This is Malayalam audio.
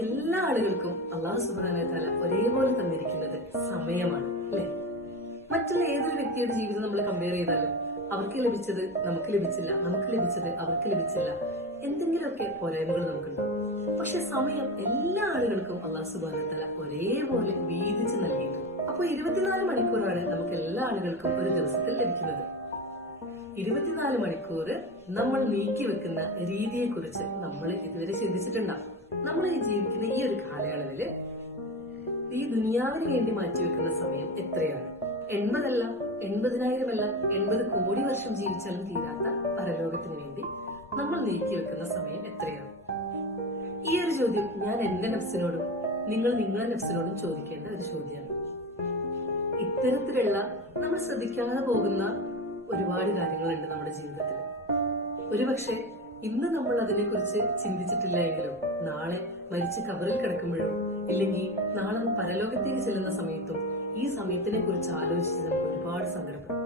നമുക്ക് എല്ലാ ആളുകൾക്കും അല്ലാഹു സുബ്ഹാനഹു വ തആല ഒരേപോലെ തന്നിരിക്കുന്നത് സമയമാണ്, അല്ലെ? മറ്റുള്ള ഏതൊരു വ്യക്തിയുടെ ജീവിതം നമ്മൾ കമ്പയർ ചെയ്താലും അവർക്ക് ലഭിച്ചത് നമുക്ക് ലഭിച്ചില്ല, നമുക്ക് ലഭിച്ചത് അവർക്ക് ലഭിച്ചില്ല, എന്തെങ്കിലുമൊക്കെ പോരായ്മകൾ നമുക്കുണ്ടാവും. പക്ഷെ സമയം എല്ലാ ആളുകൾക്കും അല്ലാഹു സുബ്ഹാനഹു വ തആല ഒരേപോലെ വീതിച്ച് നൽകിയിട്ടുണ്ട്. അപ്പൊ 24 മണിക്കൂറാണ് നമുക്ക് എല്ലാ ആളുകൾക്കും ഒരു ദിവസത്തിൽ ലഭിക്കുന്നത്. 24 മണിക്കൂർ നമ്മൾ നീക്കി വെക്കുന്ന രീതിയെ കുറിച്ച് നമ്മൾ ഇതുവരെ ചിന്തിച്ചിട്ടുണ്ടാവും. നമ്മൾ ഈ ജീവിക്കുന്ന ഈ ഒരു കാലയളവില് ഈ ദുനിയാവിന് വേണ്ടി മാറ്റിവെക്കുന്ന സമയം എത്രയാണ്? 80 അല്ല, 80,000 അല്ല, 80 കോടി വർഷം ജീവിച്ചാലും തീരാത്ത പരലോകത്തിന് വേണ്ടി നമ്മൾ നീക്കി വെക്കുന്ന സമയം എത്രയാണ്? ഈ ഒരു ചോദ്യം ഞാൻ എന്റെ നഫ്സിനോടും നിങ്ങൾ നിങ്ങളുടെ നഫ്സിനോടും ചോദിക്കേണ്ട ഒരു ചോദ്യമാണ്. ഇത്തരത്തിലുള്ള നമ്മൾ ശ്രദ്ധിക്കാതെ പോകുന്ന ഒരുപാട് കാര്യങ്ങളുണ്ട് നമ്മുടെ ജീവിതത്തിൽ. ഒരുപക്ഷെ ഇന്ന് നമ്മൾ അതിനെക്കുറിച്ച് ചിന്തിച്ചിട്ടില്ല എങ്കിലും നാളെ മരിച്ച് കബറിൽ കിടക്കുമ്പോഴും ഇല്ലെങ്കിൽ നാളെ പരലോകത്തേക്ക് ചെല്ലുന്ന സമയത്തും ഈ സമയത്തിനെ കുറിച്ച് ആലോചിച്ച് നമുക്ക് ഒരുപാട് സങ്കടപ്പെടും.